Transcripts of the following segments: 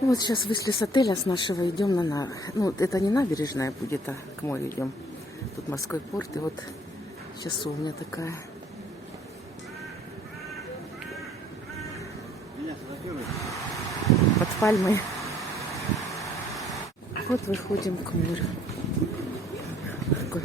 Вот сейчас вышли с отеля, с нашего идем на... Ну, это не набережная будет, а к морю идем. Тут морской порт, и вот часовня такая. Под пальмой. Вот выходим к морю. Такой.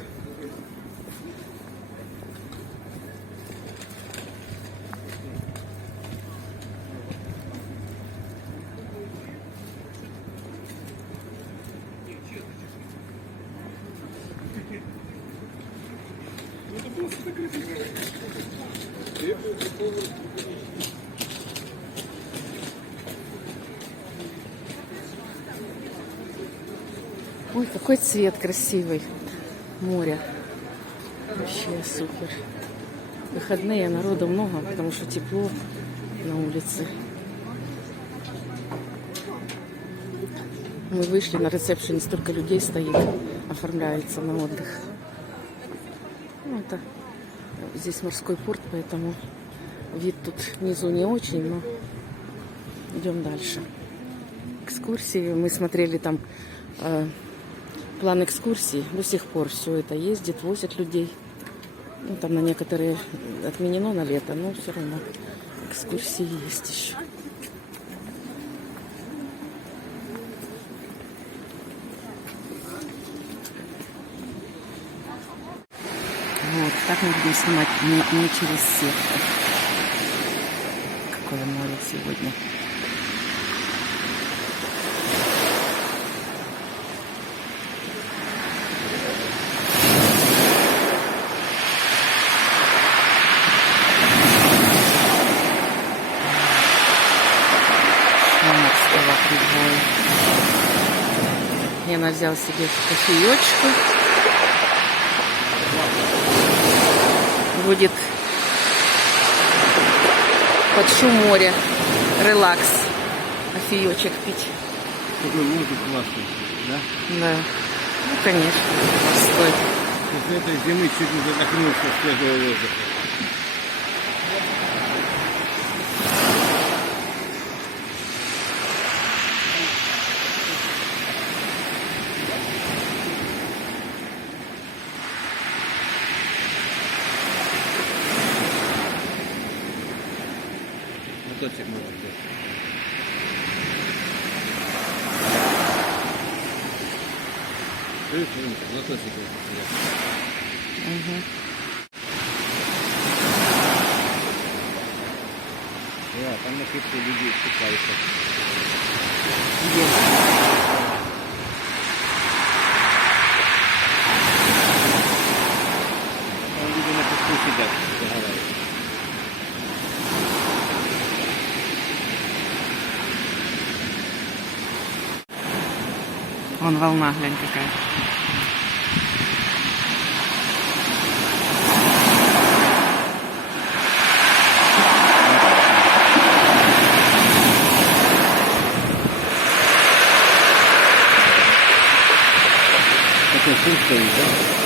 Ой, какой цвет красивый. Море. Вообще супер. Выходные, народу много, потому что тепло на улице. Мы вышли на ресепшене, столько людей стоит, оформляется на отдых. Ну, это здесь морской порт, поэтому вид тут внизу не очень, но идем дальше. Экскурсии. Мы смотрели там план экскурсий. До сих пор все это ездит, возят людей. Ну, там на некоторые отменено на лето, но все равно экскурсии есть еще. Вот, так мы будем снимать не через сетку. Какое море сегодня. Яна взял себе кофеечку. Будет под шум моря. Релакс. Кофеечек пить. Какой воздух классный, да? Да. Ну, конечно. Морской. После этой зимы чуть не задохнулся свежего воздуха. Мотоцикл можно взять. Мотоцикл. Да, там на крипте людей купаются. Там люди на песку сидят, загорают. Вон волна, глянь какая. Такой шум стоит, да?